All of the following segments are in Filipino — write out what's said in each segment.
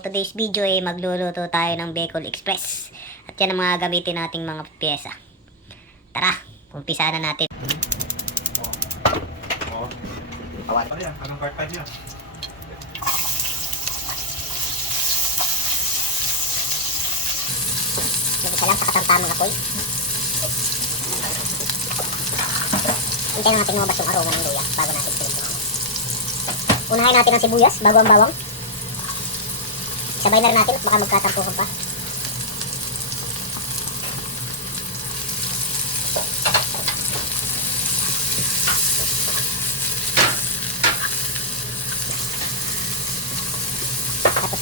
today's video ay magluluto tayo ng Bicol Express. At yan ang mga gamitin nating mga pyesa. Tara, umpisa na natin. Ano yan? Anong part 5 yan? Mag-isa lang sa katamtamang apoy. Hintayin natin lumabas yung aroma ng luya bago natin sinusukan. Unahin natin ang sibuyas bago ang bawang. Sabay na rin natin at baka magkatampukan pa.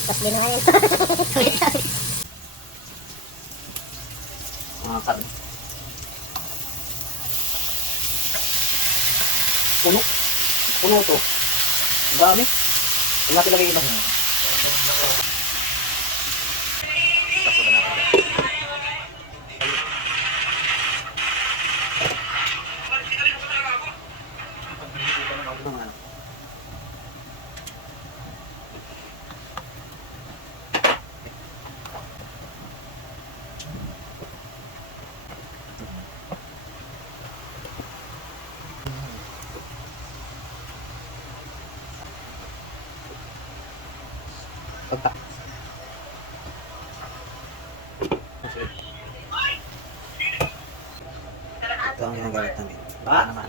Tapos din na yan. Ulit-ulit. Mga karne. Puno. Puno to. Ang dami. Huwag natin lagay iba. Pagka. Ito ang ginagamit namin. Baka naman.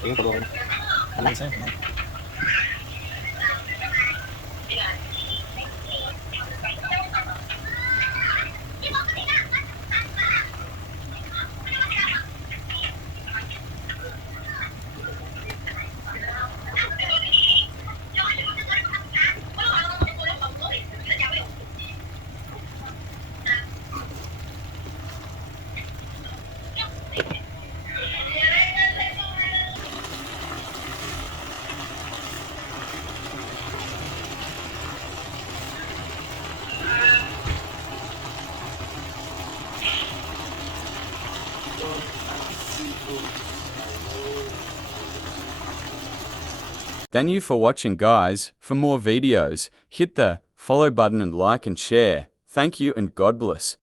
Ito yung pag-uwi na. Alam. Thank you for watching, guys. For more videos, hit the follow button and like and share. Thank you and God bless.